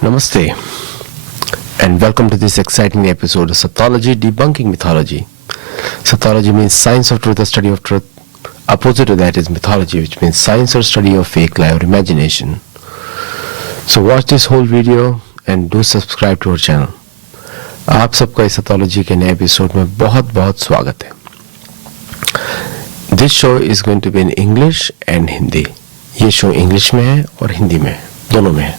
Namaste, and welcome to this exciting episode of Sathology Debunking Mythology. Sathology means science of truth, the study of truth. Opposite to that is mythology, which means science or study of fake, lie or imagination. So watch this whole video and do subscribe to our channel. आप सबका इस Sathology के नए episode में बहुत बहुत स्वागत है. This show is going to be in English and Hindi. ये शो इंग्लिश में है और हिंदी में है, दोनों में है.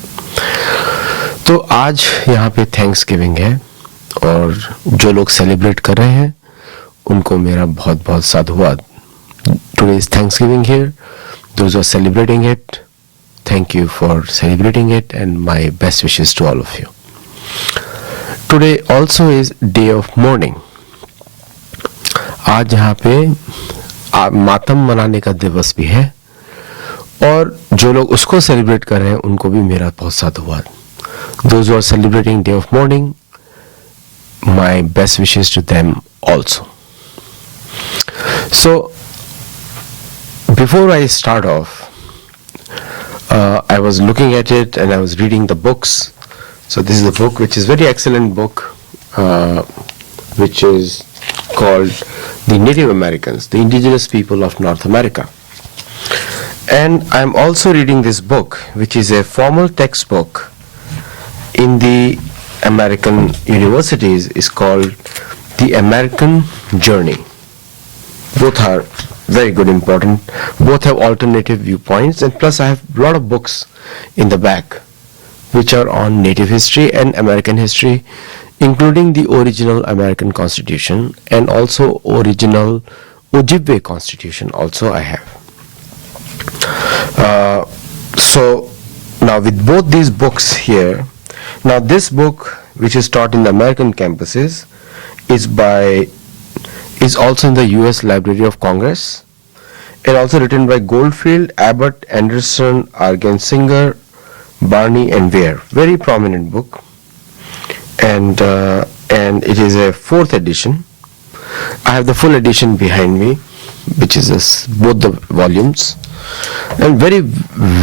तो आज यहाँ पे थैंक्स गिविंग है और जो लोग सेलिब्रेट कर रहे हैं उनको मेरा बहुत बहुत साधुवाद. Today is Thanksgiving here. Those are celebrating it, thank you for celebrating it and my best wishes to all of you. Today also is day of mourning. आज यहाँ पे मातम मनाने का दिवस भी है और जो लोग उसको सेलिब्रेट कर रहे हैं उनको भी मेरा बहुत साधुवाद. Those who are celebrating day of mourning, my best wishes to them also. So, before I start off, I was looking at it and I was reading the books. So this is a book which is very excellent book, which is called The Native Americans, the Indigenous People of North America. And I'm also reading this book, which is a formal textbook in the American universities, is called The American Journey. Both are very good, important. Both have alternative viewpoints, and plus I have a lot of books in the back which are on native history and American history, including the original American Constitution and also original Ojibwe Constitution also I have. So now with both these books here, now this book, which is taught in the American campuses, is also in the U.S. Library of Congress, and also written by Goldfield, Abbott, Anderson, Argensinger, Barney, and Ware. Very prominent book, and it is a 4th edition. I have the full edition behind me, which is both the volumes, and very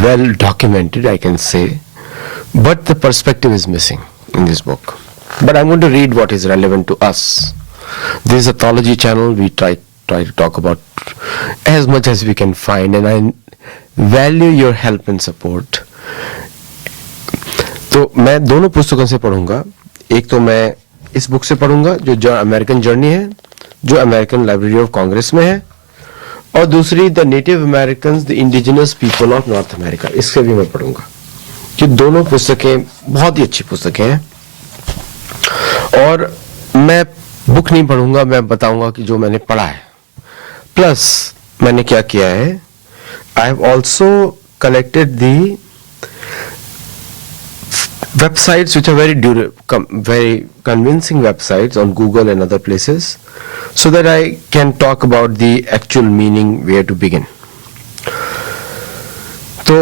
well documented, I can say. But the perspective is missing in this book. But I'm going to read what is relevant to us. This is a Sathology channel. We try to talk about as much as we can find, and I value your help and support. तो मैं दोनों पुस्तकों से पढ़ूंगा. एक तो मैं इस बुक से पढ़ूंगा जो अमेरिकन जर्नी है, जो अमेरिकन लाइब्रेरी ऑफ कांग्रेस में है, और दूसरी the native American, the indigenous people of north America, इससे भी मैं पढ़ूंगा. कि दोनों पुस्तकें बहुत ही अच्छी पुस्तकें हैं. और मैं बुक नहीं पढ़ूंगा, मैं बताऊंगा कि जो मैंने पढ़ा है. प्लस मैंने क्या किया है, I have also collected the websites which are very convincing websites on Google and other places, so that I can talk about the actual meaning, where to begin. तो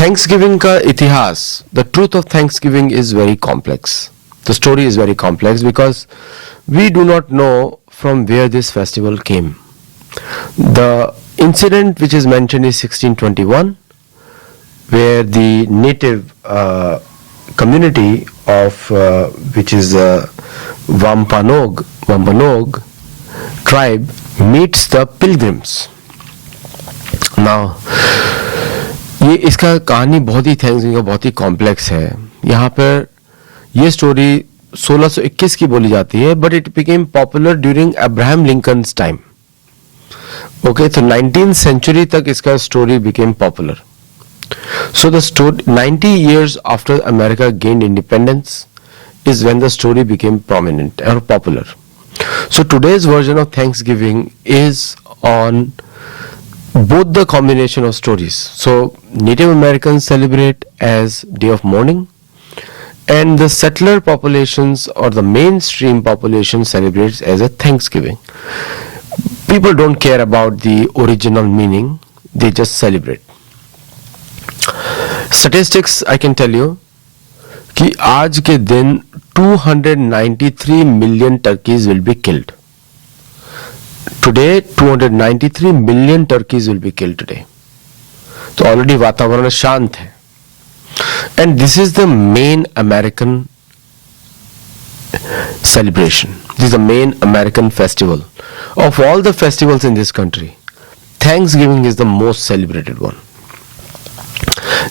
Thanksgiving का इतिहास, the truth of Thanksgiving is very complex. The story is very complex because we do not know from where this festival came. The incident which is mentioned is 1621, where the native community of which is Wampanoag tribe meets the pilgrims. Now ये इसका कहानी बहुत ही Thanksgiving का बहुत ही complex है. यहाँ पर ये स्टोरी 1621 की बोली जाती है, but it became popular during Abraham Lincoln's time. Okay, तो 19th सेंचुरी तक इसका story became popular. So the story 90 years after America gained independence is when the story became prominent or popular. So today's version of Thanksgiving is on both the combination of stories. So Native Americans celebrate as Day of Mourning, and the settler populations or the mainstream population celebrates as a Thanksgiving. People don't care about the original meaning, they just celebrate. Statistics I can tell you कि आज के दिन 293 million turkeys will be killed. Today 293 million turkeys will be killed today. तो already वातावरण शांत है. And this is the main American celebration. This is the main American festival. Of all the festivals in this country, Thanksgiving is the most celebrated one.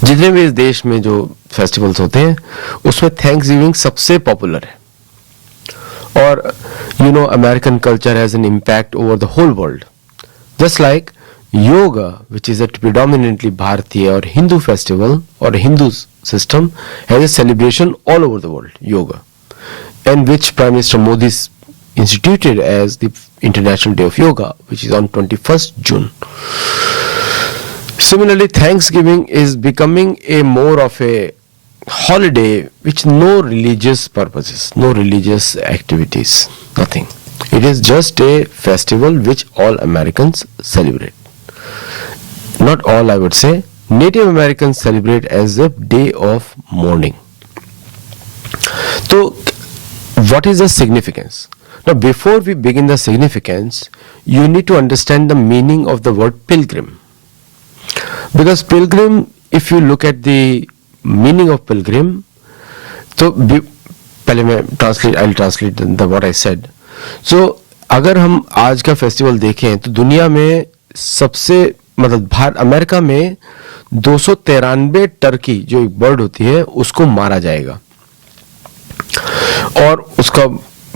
जितने भी इस देश में जो फेस्टिवल्स होते हैं उसमें थैंक्सगिविंग सबसे पॉपुलर है. और you know American culture has an impact over the whole world. Just like yoga which is a predominantly भारतीय और हिंदू फेस्टिवल और Hindu system has a celebration all over the world, yoga, and which Prime Minister Modi instituted as the International Day of Yoga, which is on 21st June. Similarly, Thanksgiving is becoming a more of a holiday which no religious purposes, no religious activities, nothing. It is just a festival which all Americans celebrate. Not all, I would say. Native Americans celebrate as a day of mourning. So, what is the significance? Now, before we begin the significance, you need to understand the meaning of the word pilgrim. Because pilgrim, if you look at the meaning of pilgrim, so पहले मैं I'll translate the what I said. So, अगर हम आज का festival देखें तो दुनिया में सबसे मतलब अमेरिका में 293 टर्की जो एक बर्ड होती है उसको मारा जाएगा और उसका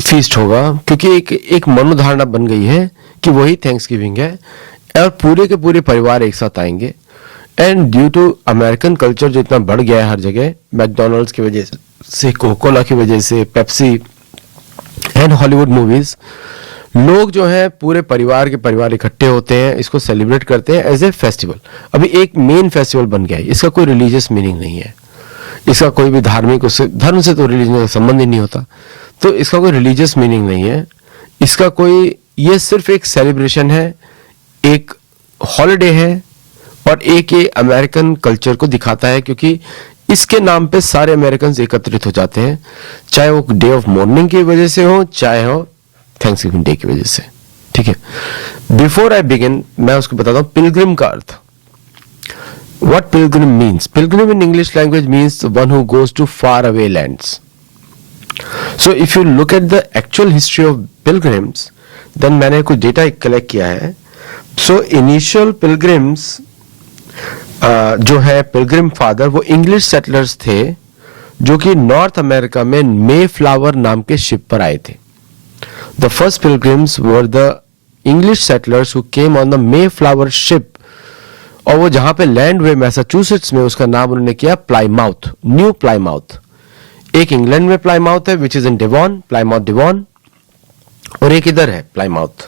फीस्ट होगा क्योंकि एक मनोधारणा बन गई है कि वही थैंक्सगिविंग है और पूरे के पूरे परिवार एक साथ आएंगे. And due to American culture जो इतना बढ़ गया है हर जगह, मैकडोनल्ड्स की वजह से, कोकोला की वजह से, पेप्सी एंड हॉलीवुड मूवीज, लोग जो है पूरे परिवार के परिवार इकट्ठे होते हैं, इसको सेलिब्रेट करते हैं एज ए फेस्टिवल. अभी एक मेन फेस्टिवल बन गया है. इसका कोई रिलीजियस मीनिंग नहीं है, इसका कोई भी धार्मिक, उससे धर्म से तो रिलीजन का संबंध ही नहीं होता, तो इसका कोई रिलीजियस मीनिंग नहीं है. इसका कोई, ये सिर्फ एक सेलिब्रेशन है, एक हॉलिडे है और एक ये अमेरिकन कल्चर को दिखाता है क्योंकि इसके नाम पे सारे अमेरिकन एकत्रित हो जाते हैं, चाहे वो डे ऑफ मॉर्निंग की वजह से हो चाहे हो थैंक्सगिविंग डे की वजह से. ठीक है, बिफोर आई बिगिन मैं उसको बताता हूं पिलग्रिम का अर्थ. What pilgrim means? Pilgrim in English language means one who goes to far away lands. So if you look at the actual history of pilgrims, then मैंने कुछ डेटा कलेक्ट किया है. सो इनिशियल पिलग्रिम्स जो है Pilgrim father, वो English settlers थे जो कि नॉर्थ अमेरिका में मे फ्लावर नाम के शिप पर आए थे. The first pilgrims were the English settlers who came on the Mayflower ship. और वो जहां पे लैंड हुए मैसाचुसेट्स में, उसका नाम उन्होंने किया प्लाईमाउथ, न्यू प्लाईमाउथ. एक इंग्लैंड में प्लाईमाउथ है which is in Devon, Plymouth Devon, और एक इधर है प्लाईमाउथ.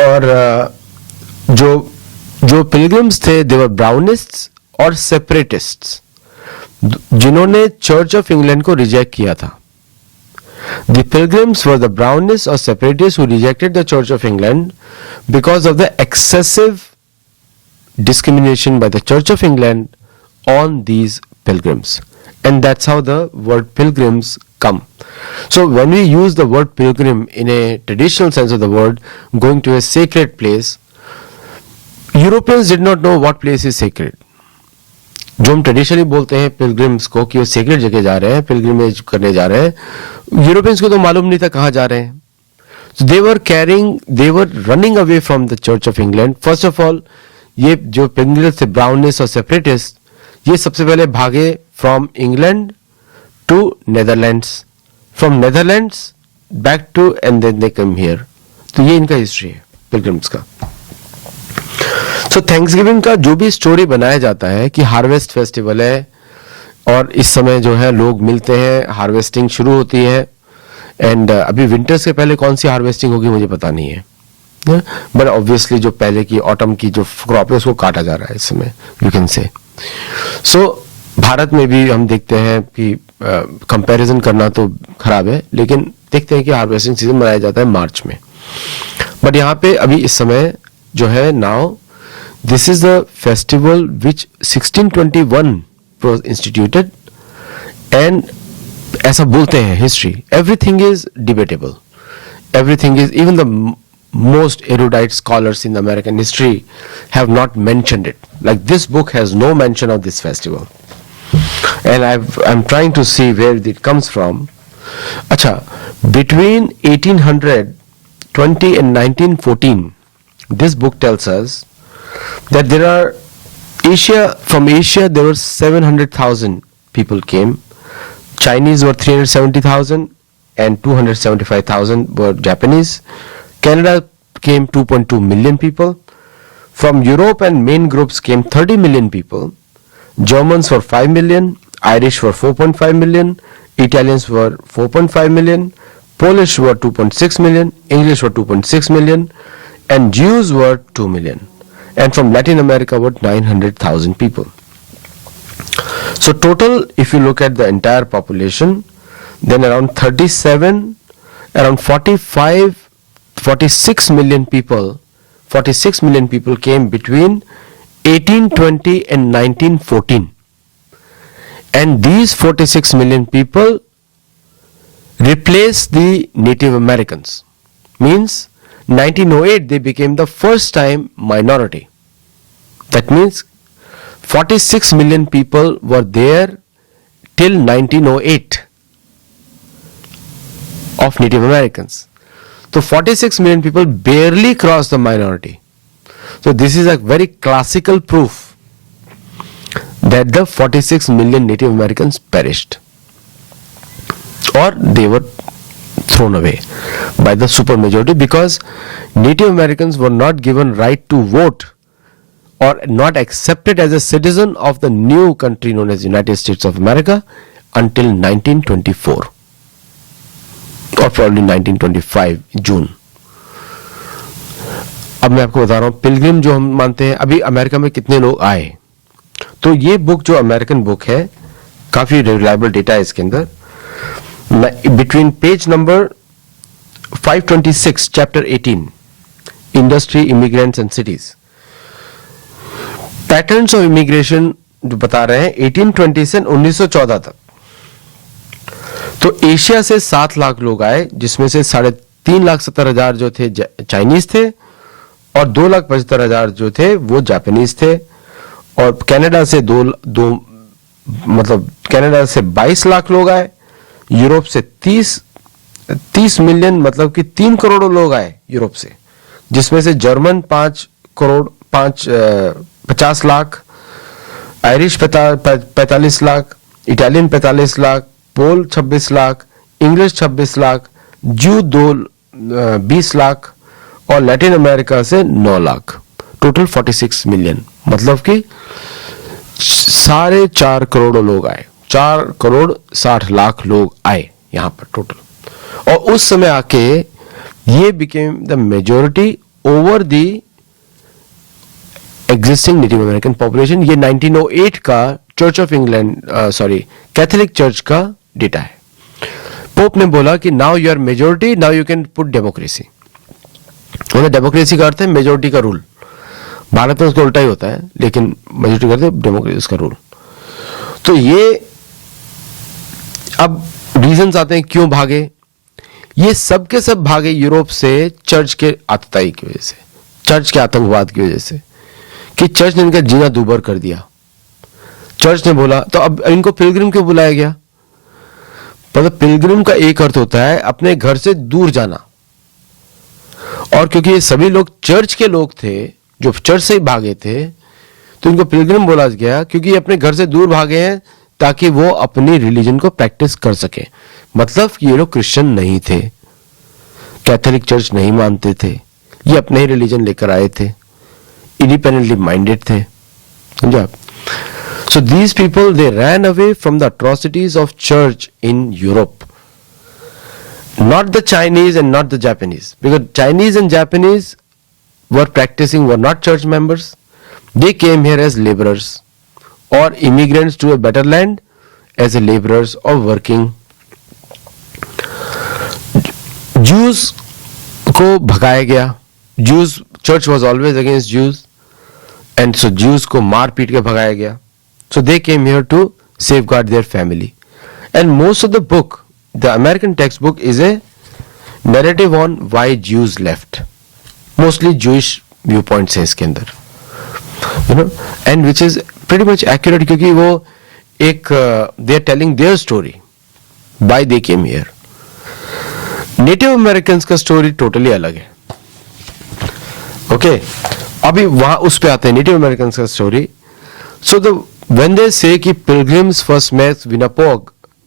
और जो पिलग्रिम्स थे दे वर ब्राउनिस्ट्स और सेपरेटिस्ट्स जिन्होंने चर्च ऑफ इंग्लैंड को रिजेक्ट किया था. The pilgrims were the Brownists or separatists who rejected the Church of England because of the excessive discrimination by the Church of England on these pilgrims. And that's how the word pilgrims come. So when we use the word pilgrim in a traditional sense of the word, going to a sacred place, Europeans did not know what place is sacred. जो हम traditionally बोलते हैं pilgrims को कि वो secret जगह जा रहे हैं, पिलग्रिमेज करने जा रहे हैं, यूरोपियंस को तो मालूम नहीं था कहाँ जा रहे हैं. So they were running away from the Church of England. First of all, ये जो पिलग्रिम्स थे, ब्राउनिस्ट और सेपरेटिस्ट, ये सबसे पहले भागे from England to Netherlands, from Netherlands back to and then they come here. तो ये इनका हिस्ट्री है पिलग्रिम्स का. सो थैंक्सगिविंग का जो भी स्टोरी बनाया जाता है कि हार्वेस्ट फेस्टिवल है और इस समय जो है लोग मिलते हैं, हार्वेस्टिंग शुरू होती है. एंड अभी विंटर्स के पहले कौन सी हार्वेस्टिंग होगी मुझे पता नहीं है, बट ऑब्वियसली जो पहले की ऑटम की जो क्रॉप है उसको काटा जा रहा है इस समय, यू कैन से. सो भारत में भी हम देखते हैं कि कंपैरिजन करना तो खराब है, लेकिन देखते हैं कि हार्वेस्टिंग सीजन मनाया जाता है मार्च में. बट यहाँ पे अभी इस समय जो है now this is the festival which 1621 was instituted, and ऐसा बोलते हैं history. Everything is debatable. Everything is, even the most erudite scholars in American history have not mentioned it. Like this book has no mention of this festival. and I'm trying to see where it comes from. Acha, between 1820 and 1914, this book tells us that there are from Asia there were 700,000 people came. Chinese were 370,000 and 275,000 were Japanese. Canada came 2.2 million people. From Europe and main groups came 30 million people. Germans were 5 million, Irish were 4.5 million, Italians were 4.5 million, Polish were 2.6 million, English were 2.6 million, and Jews were 2 million. And from Latin America were 900,000 people. So total, if you look at the entire population, then around 46 million people came between 1820 and 1914. And these 46 million people replaced the Native Americans. Means 1908 they became the first time minority. That means 46 million people were there till 1908 of Native Americans. So 46 million people barely crossed the minority. So this is a very classical proof that the 46 million Native Americans perished, or they were thrown away by the supermajority, because Native Americans were not given right to vote or not accepted as a citizen of the new country known as United States of America until 1924 or probably 1925 जून. अब मैं आपको बता रहा हूँ Pilgrim जो हम मानते हैं, अभी अमेरिका में कितने लोग आए. तो ये बुक जो अमेरिकन बुक है, काफी रिलायबल डेटा है इसके अंदर. Between page number 526 chapter 18 industry, immigrants and cities, patterns of immigration जो बता रहे हैं 1820 से 1914 तक. तो एशिया से 7 लाख लोग आए, जिसमें से 3,70,000 जो थे चाइनीज थे और 2,75,000 जो थे वो जापानीज थे. और कनाडा से कनाडा से 22 लाख लोग आए. यूरोप से 30 मिलियन मतलब कि 3 करोड़ लोग आए यूरोप से, जिसमें से German 50 lakh, Irish 45 lakh, Italian 45 lakh, Pole 26 lakh, English 26 lakh, Jew 20 lakh और लैटिन अमेरिका से 9 लाख. टोटल 46 मिलियन, मतलब कि 4.5 करोड़ लोग आए. 4 करोड़ 60 लाख लोग आए यहां पर टोटल. और उस समय आके ये became the majority over the existing native American population. ये 1908 का church of England Catholic church का डेटा है. पोप ने बोला कि now you are majority, now you can put democracy. Democracy का अर्थ है मेजोरिटी का रूल. भारत में उसका उल्टा ही होता है, लेकिन मेजोरिटी करते हैं डेमोक्रेसी का रूल. तो ये अब रीजंस आते हैं क्यों भागे. ये सब के सब भागे यूरोप से चर्च के आतताई की वजह से, चर्च के आतंकवाद की वजह से, कि चर्च ने इनका जीना दूभर कर दिया. चर्च ने बोला, तो अब इनको पिलग्रिम क्यों बुलाया गया. मतलब पिलग्रिम का एक अर्थ होता है अपने घर से दूर जाना. और क्योंकि ये सभी लोग चर्च के लोग थे जो चर्च से ही भागे थे, तो इनको पिलग्रिम बोला गया क्योंकि ये अपने घर से दूर भागे हैं ताकि वो अपनी रिलीजन को प्रैक्टिस कर सके. मतलब ये लोग क्रिश्चियन नहीं थे, कैथोलिक चर्च नहीं मानते थे, ये अपने ही रिलीजन लेकर आए थे, इंडिपेंडेंटली माइंडेड थे. समझे आप. So these people, they ran away from the atrocities of church in Europe. Not the Chinese and not the Japanese. Because Chinese and Japanese were not church members. They came here as laborers or immigrants to a better land as a laborers or working. Jews को भगाया गया. Church was always against Jews. And so Jews को मार पीट के भगाया गया. So they came here to safeguard their family. And most of the book, the American textbook, is a narrative on why Jews left. Mostly Jewish viewpoints है इसके अंदर, and which is pretty much accurate, क्योंकि वो एक they are telling their story by they came here. Native Americans का story totally अलग है. Okay, अभी वहां उस पे आते हैं नेटिव अमेरिकन्स का story. So the when they say कि pilgrims first met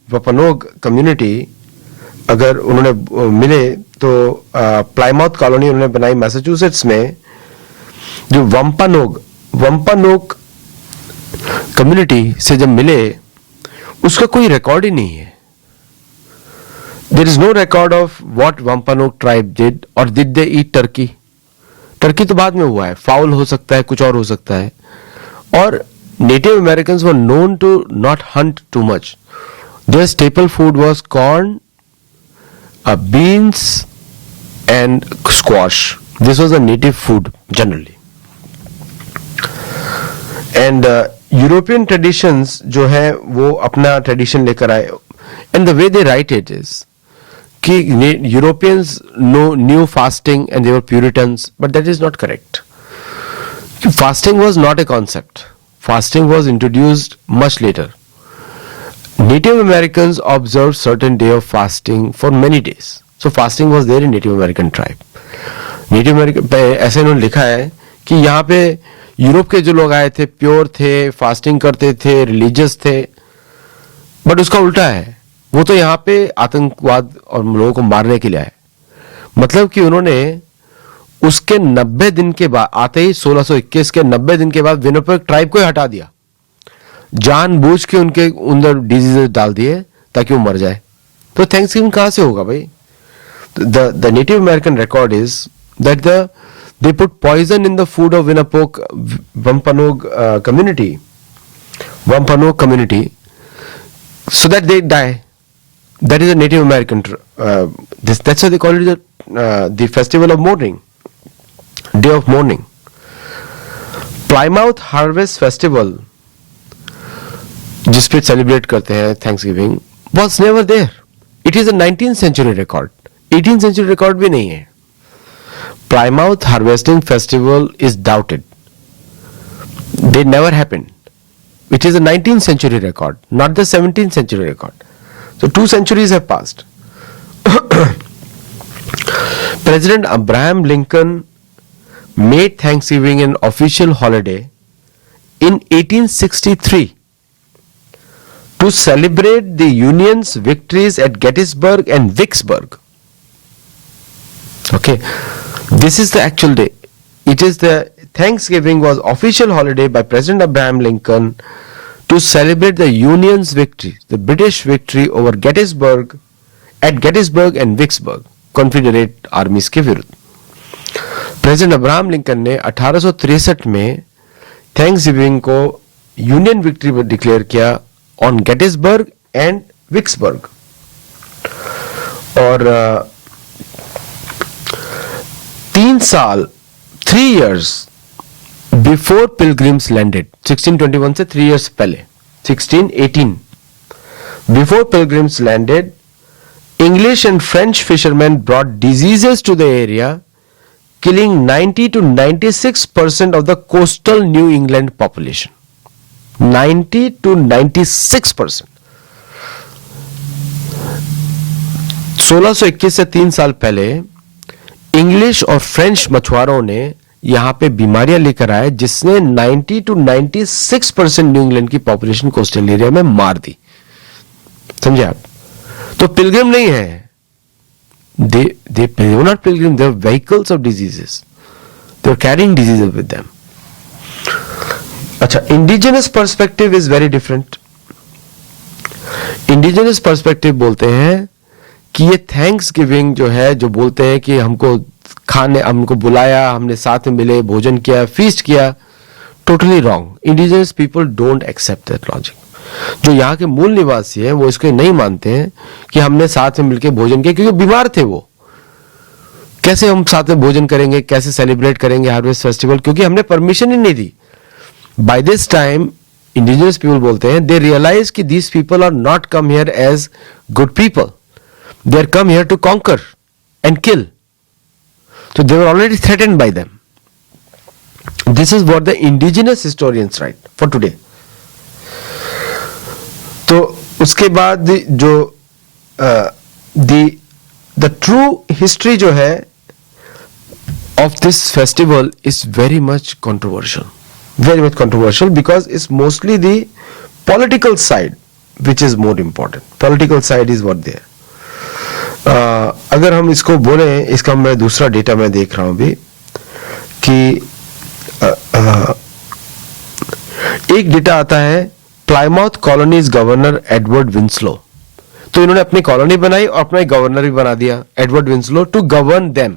Wampanoag community, अगर उन्होंने मिले तो प्लाईमाउथ कॉलोनी उन्होंने बनाई मैसाचुसेट्स में. जो वंपानोग कम्युनिटी से जब मिले उसका कोई रिकॉर्ड ही नहीं है. There is no record of what Wampanoag tribe did, और did they eat turkey. Turkey तो बाद में हुआ है, फाउल हो सकता है, कुछ और हो सकता है. और native Americans were known to not hunt too much. Their staple food was corn, beans and squash. This was a native food generally. And European traditions जो है वो अपना tradition लेकर आए. And the way they write it is कि Europeans knew fasting and they were Puritans, but that is not correct. Fasting was not a concept. Fasting was introduced much later. Native Americans observed certain day of fasting for many days. So fasting was there in Native American tribe. Native American ऐसे इन्होंने लिखा है कि यहाँ पे Europe के जो लोग आए थे प्योर थे, फास्टिंग करते थे, रिलीजियस थे. बट उसका उल्टा है, वो तो यहाँ पे आतंकवाद और लोगों को मारने के लिए आए. मतलब कि उन्होंने उसके 90 दिन के बाद आते ही 1621 के 90 दिन के बाद विनोपेग ट्राइब को ही हटा दिया. जानबूझ के उनके अंदर डिजीजेस डाल दिए ताकि वो मर जाए. तो थैंक्सगिविंग कहां से होगा भाई? The native American record is that they put poison in the food of Wampanoag community so that they die. That is a Native American that's why they call it the festival of mourning, day of mourning. Plymouth Harvest Festival जिस पे celebrate करते हैं Thanksgiving was never there. It is a 19th century record. 18th century record भी नहीं है. Plymouth Harvesting Festival is doubted. They never happened. It is a 19th century record, not the 17th century record. So 2 centuries have passed. President Abraham Lincoln made Thanksgiving an official holiday in 1863 to celebrate the Union's victories at Gettysburg and Vicksburg. Okay, this is the actual day. It is the Thanksgiving was official holiday by President Abraham Lincoln to celebrate the Union's victory, the British victory over Gettysburg, at Gettysburg and Vicksburg, Confederate armies के विरुद्ध. President Abraham Lincoln ने 1863 में Thanksgiving को union victory declare किया on Gettysburg and Vicksburg. और 3 years before pilgrims landed, 1621 से 3 years पहले 1618, before pilgrims landed, English and French fishermen brought diseases to the area, killing 90 to 96% of the coastal New England population. 90 to 96%. 1621 से 3 साल पहले English और French मछुआरों ने यहां पे बीमारियां लेकर आए जिसने 90 टू 96% न्यू इंग्लैंड की पॉपुलेशन कोस्टल एरिया में मार दी. समझे आप? तो पिलग्रिम नहीं है, they were not pilgrim, they were vehicles of diseases. They were carrying diseases with them. अच्छा, indigenous perspective is very different. Indigenous perspective बोलते हैं कि ये थैंक्स गिविंग जो है, जो बोलते हैं कि हमको बुलाया, हमने साथ में मिले, भोजन किया, फीस्ट किया, totally wrong. Indigenous people don't accept that logic. जो यहाँ के मूल निवासी है वो इसको नहीं मानते हैं कि हमने साथ में मिलकर भोजन किया, क्योंकि बीमार थे वो. कैसे हम साथ में भोजन करेंगे, कैसे सेलिब्रेट करेंगे हार्वेस्ट फेस्टिवल, क्योंकि हमने परमिशन ही नहीं दी. By this time indigenous people बोलते हैं, दे रियलाइज कि these people are not come here as good people, they are come here to conquer and kill. So they were already threatened by them. This is what the indigenous historians write for today. उसके बाद जो the true history जो है of this festival is very much controversial because it's mostly the political side which is more important. Political side is what there. अगर हम इसको बोले, इसका मैं दूसरा डेटा मैं देख रहा हूं अभी कि एक डेटा आता है Plymouth colonies governor Edward Winslow. तो इन्होंने अपनी कॉलोनी बनाई और अपना गवर्नर भी बना दिया Edward Winslow to govern them.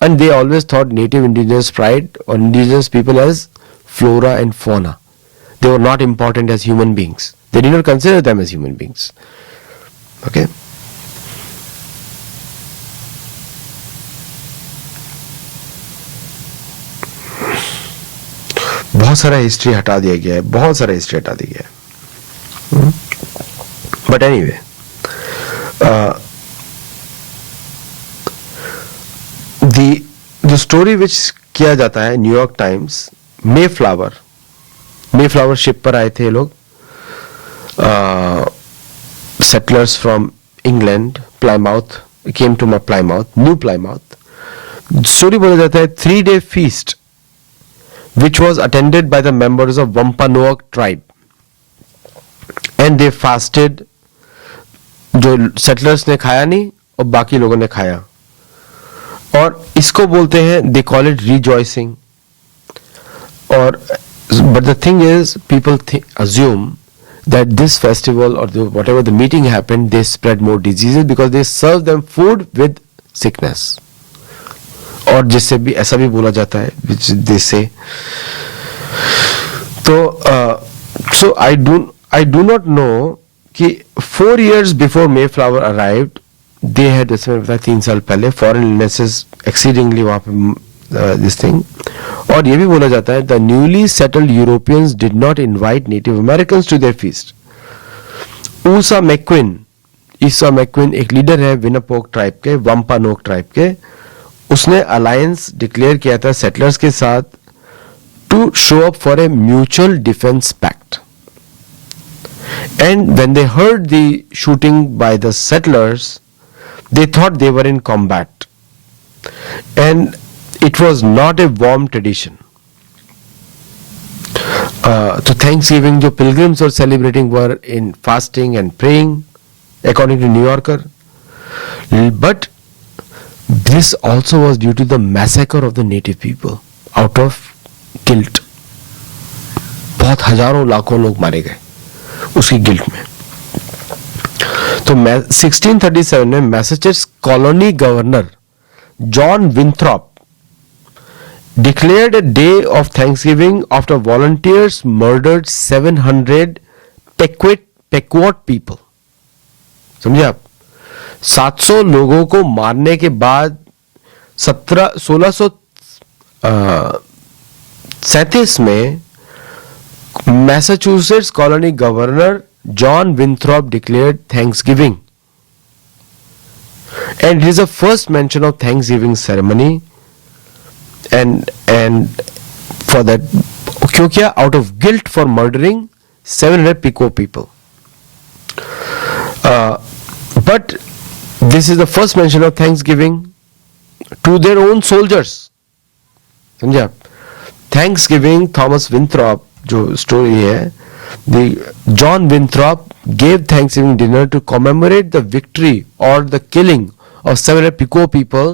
And they always thought native indigenous pride or indigenous people as flora and fauna. They were not important as human beings. They did not consider them as human beings. Okay. बहुत सारा history हटा दिया गया है, बहुत सारा history हटा दिया गया है. But anyway, जो स्टोरी विच किया जाता है न्यूयॉर्क टाइम्स, मेफ्लावर शिप पर आए थे ये लोग, settlers from England, Plymouth came to Plymouth, New Plymouth. Story बोला जाता है 3-day feast which was attended by the members of Wampanoag tribe and they fasted. जो सेटलर्स ने खाया नहीं और बाकी लोगों ने खाया, और इसको बोलते हैं, दे कॉल इट रिजॉइसिंग. और but the thing is people assume that this festival or whatever the meeting happened, they spread more diseases because they serve them food with sickness. और जिससे भी ऐसा भी बोला जाता है विच दे से. तो सो आई डू नॉट नो कि 4 years before Mayflower arrived they had, जैसे मैंने बताया 3 साल पहले, फॉरेन इलनेसेस एक्सीडिंगली वहां पे दिस थिंग. और ये भी बोला जाता है the newly settled Europeans did not invite native Americans to their feast. ईसा मैक्विन एक लीडर है विनापोक ट्राइब के, वंपानोक ट्राइब के. उसने अलायंस डिक्लेयर किया था सेटलर्स के साथ to show up for a mutual defense pact. And when they heard the shooting by the settlers, they thought they were in combat, and it was not a warm tradition. So Thanksgiving जो pilgrims were celebrating were in fasting and praying, according to New Yorker. But this also was due to the massacre of the native people out of guilt. बहुत हजारों लाखों लोग मारे गए उसकी guilt में. तो 1637 में Massachusetts colony governor John Winthrop declared a day of Thanksgiving after volunteers murdered 700 Pequot people. समझे आप? 700 लोगों को मारने के बाद 1637 में Massachusetts colony governor John Winthrop declared Thanksgiving, and it is the first mention of Thanksgiving ceremony, and for that, क्यों किया? Out of guilt for murdering 700 Pequot people. But this is the first mention of Thanksgiving to their own soldiers. समझे आप? Thanksgiving, Thomas Winthrop जो story है, John Winthrop gave Thanksgiving dinner to commemorate the victory or the killing of 700 Pequot people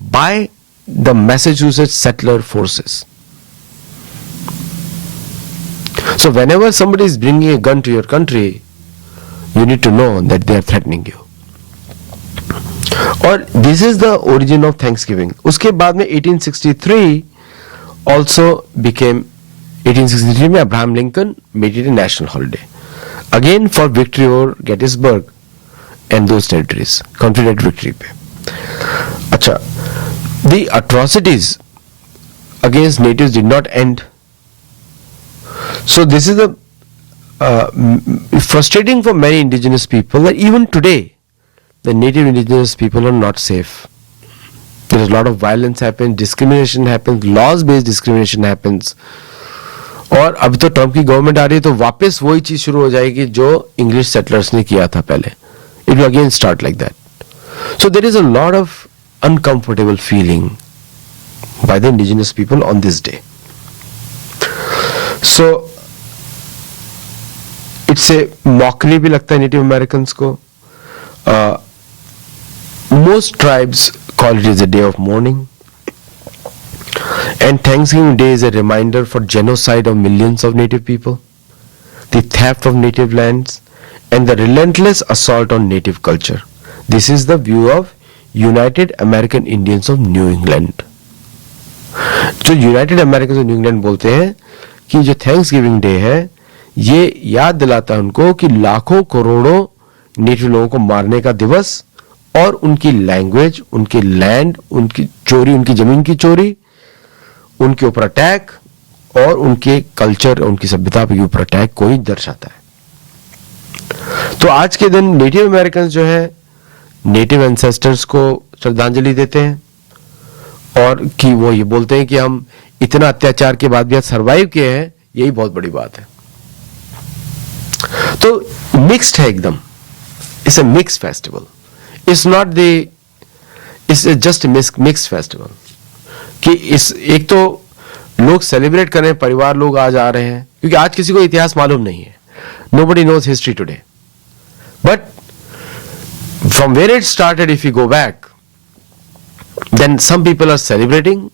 by the Massachusetts settler forces. So whenever somebody is bringing a gun to your country, you need to know that they are threatening you. और this is the origin of Thanksgiving. उसके बाद में 1863 also became 1863 में Abraham Lincoln made it a national holiday, again for victory over Gettysburg and those territories, Confederate victory पे. अच्छा, the atrocities against natives did not end. So this is the frustrating for many indigenous people that even today the native indigenous people are not safe. There is a lot of violence happens, discrimination happens, laws based discrimination happens. और अब तो Trump की government आ रही है तो वापस वही चीज शुरू हो जाएगी जो इंग्लिश सेटलर्स ने किया था पहले. It will again start like that. So there is a lot of uncomfortable feeling by the indigenous people on this day. So it's a mockery भी लगता है नेटिव अमेरिकन को. Most tribes call it as a day of mourning, and Thanksgiving Day is a reminder for genocide of millions of native people, the theft of native lands, and the relentless assault on native culture. This is the view of United American Indians of New England. जो United American of new England बोलते हैं कि जो Thanksgiving day है ये याद दिलाता है उनको कि लाखों करोड़ों नेटिव लोगों को मारने का दिवस और उनकी लैंग्वेज, उनकी लैंड, उनकी चोरी, उनकी जमीन की चोरी, उनके ऊपर अटैक और उनके कल्चर, उनकी सभ्यता के ऊपर अटैक को ही दर्शाता है. तो आज के दिन नेटिव अमेरिकन जो है नेटिव एंसेस्टर्स को श्रद्धांजलि देते हैं और कि वो ये बोलते हैं कि हम इतना अत्याचार के बाद भी आज सर्वाइव किए हैं, यही बहुत बड़ी बात है. तो मिक्स्ड है एकदम. It's a mixed festival. It's not the, it's just a mixed festival. कि इस एक तो लोग सेलिब्रेट कर रहे हैं, परिवार लोग आज आ रहे हैं क्योंकि आज किसी को इतिहास मालूम नहीं है. Nobody knows history today. But from where it started, if you go back, then some people are celebrating,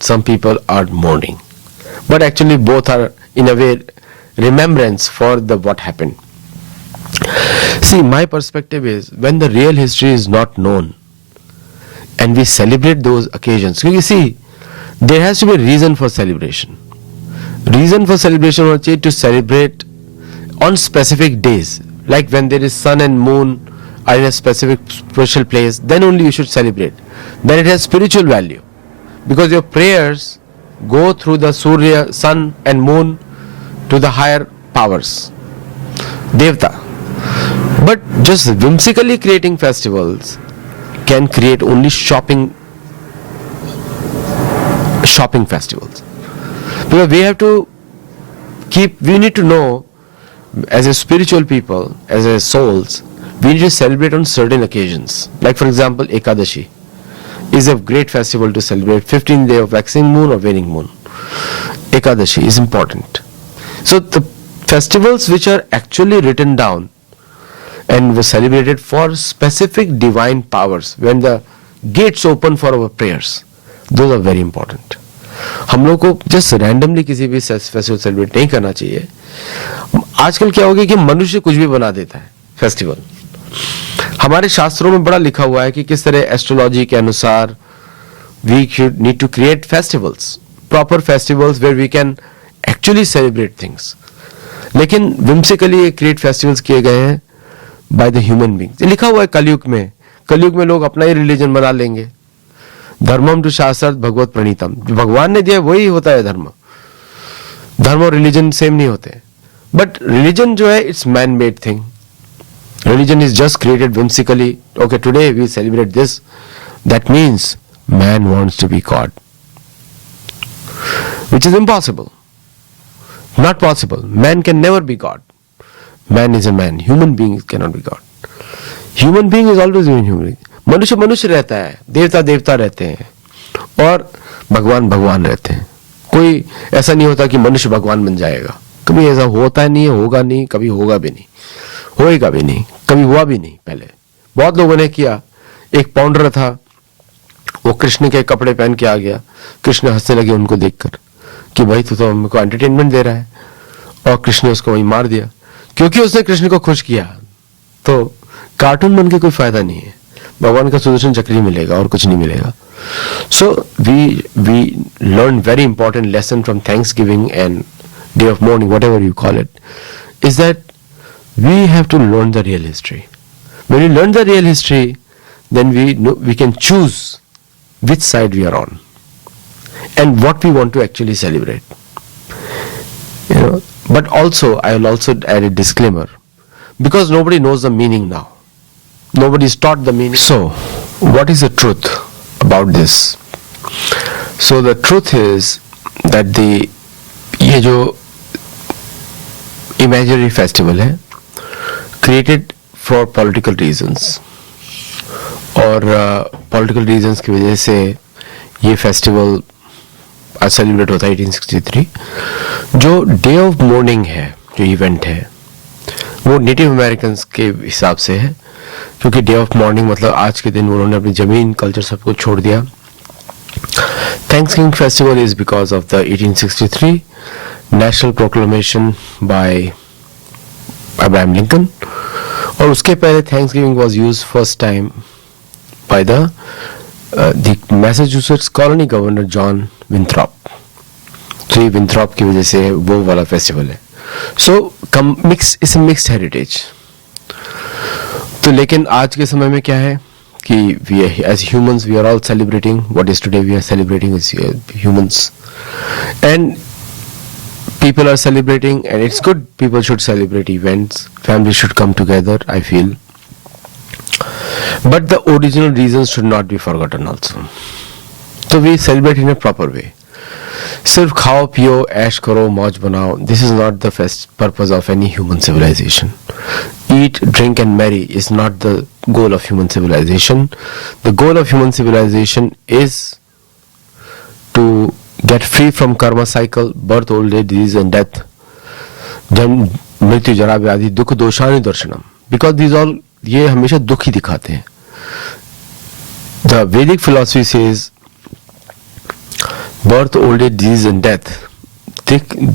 some people are mourning. But actually both are in a way remembrance for the what happened. See, my perspective is when the real history is not known and we celebrate those occasions. You see, there has to be a reason for celebration. Reason for celebration होना चाहिए to celebrate on specific days. Like when there is sun and moon are in a specific special place, then only you should celebrate. Then it has spiritual value. Because your prayers go through the Surya, sun and moon to the higher powers. Devta. But just whimsically creating festivals can create only shopping festivals. Because we have to we need to know as a spiritual people, as a souls, we need to celebrate on certain occasions. Like for example, Ekadashi is a great festival to celebrate 15th day of waxing moon or waning moon. Ekadashi is important. So the festivals which are actually written down and were celebrated for specific divine powers, when the gates open for our prayers, those are very important. हम लोग को just randomly किसी भी festival celebrate नहीं करना चाहिए. आजकल क्या हो गया कि मनुष्य कुछ भी बना देता है फेस्टिवल. हमारे शास्त्रों में बड़ा लिखा हुआ है कि किस तरह एस्ट्रोलॉजी के अनुसार we should need to create festivals, proper festivals where we can actually celebrate things. लेकिन विम्सिकली क्रिएट फेस्टिवल्स किए गए हैं बाय द ह्यूमन बीइंग्स. लिखा हुआ है कलयुग में लोग अपना ही रिलीजन बना लेंगे. धर्मम टू शास्त्र भगवत प्रणीतम. जो भगवान ने दिया वही होता है धर्म. धर्म और रिलीजन सेम नहीं होते. बट रिलीजन जो है it's man made thing. Religion is just created whimsically. Okay, today we celebrate this. That means man wants to be God, which is impossible. Not possible. Man can never be God. Man is a man. Human beings cannot be God. Human being is always been human. मनुष्य मनुष्य रहता है, देवता देवता रहते हैं और भगवान भगवान रहते हैं. कोई ऐसा नहीं होता कि मनुष्य भगवान बन जाएगा. कभी ऐसा होता नहीं है, होगा नहीं, कभी होगा भी नहीं, होएगा भी नहीं, कभी हुआ भी नहीं. पहले बहुत लोगों ने किया. एक पाउंडर था, वो कृष्ण के कपड़े पहन के आ गया. कृष्ण हंसने लगे उनको देखकर कि भाई तू तो हमको एंटरटेनमेंट दे रहा है, और कृष्ण ने उसको वहीं मार दिया क्योंकि उसने कृष्ण को खुश किया. तो कार्टून बन के कोई फायदा नहीं है. भगवान का सुदर्शन चक्र ही मिलेगा और कुछ नहीं मिलेगा. So we learn very important lesson from Thanksgiving and day of mourning, whatever you call it, is that we have to learn the real history. When we learn the real history, then we can choose which side we are on and what we want to actually celebrate. But also I will also add a disclaimer, because nobody knows the meaning now. Nobody is taught the meaning. So, what is the truth about this? So the truth is that ये जो imaginary festival है, created for political reasons, और political reasons की वजह से ये festival आज celebrate होता है 1863। जो डे ऑफ मॉर्निंग है, जो इवेंट है, वो नेटिव अमेरिकन के हिसाब से है, क्योंकि डे ऑफ मॉर्निंग मतलब आज के दिन उन्होंने अपनी जमीन, कल्चर सबको छोड़ दिया। Thanksgiving festival is because of the 1863 national proclamation by Abraham Lincoln, और उसके पहले Thanksgiving was used first time by the Massachusetts colony governor John Winthrop. तो ये विंथ्रॉप की वजह से वो वाला फेस्टिवल है। So it's a mixed heritage. तो लेकिन आज के समय में क्या है कि we as humans we are all celebrating what is today, we are celebrating as humans, and people are celebrating, and it's good. People should celebrate events, families should come together, I feel, but the original reasons should not be forgotten also. So we celebrate in a proper way. सिर्फ खाओ पियो ऐश करो मौज बनाओ, this is not the purpose of any human civilization. Eat, drink and marry is not the goal of human civilization. The goal of human civilization is to get free from karma cycle, birth, old age, disease and death, जन्म मृत्यु जरा व्याधि दुख दोषानि दर्शनम, because these all ये हमेशा दुख ही दिखाते हैं. The Vedic philosophy says birth, old age, disease and death,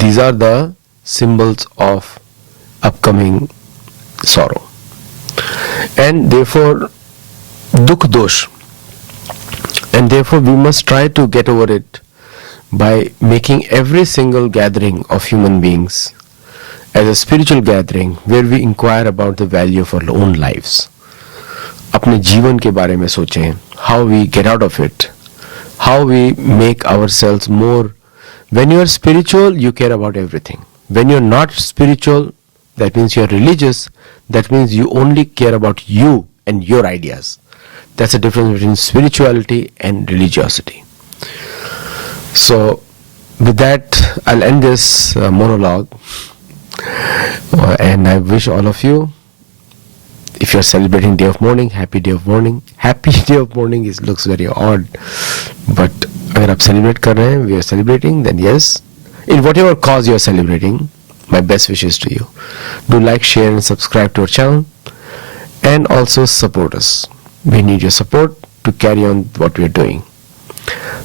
these are the symbols of upcoming sorrow, and therefore dukh dosh, and therefore we must try to get over it by making every single gathering of human beings as a spiritual gathering where we inquire about the value of our own lives. अपने जीवन के बारे में सोचें, how we get out of it, how we make ourselves more. When you are spiritual, you care about everything. When you are not spiritual, that means you are religious, that means you only care about you and your ideas. That's the difference between spirituality and religiosity. So with that, I'll end this monologue, and I wish all of you, if you're celebrating day of mourning, happy day of mourning. Happy day of mourning looks very odd, but अगर आप celebrate कर रहे हैं, we are celebrating, then yes, in whatever cause you are celebrating, my best wishes to you. Do like, share and subscribe to our channel, and also support us. We need your support to carry on what we are doing.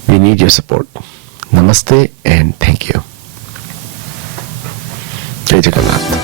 We need your support. Namaste and thank you. Jai Jagannath.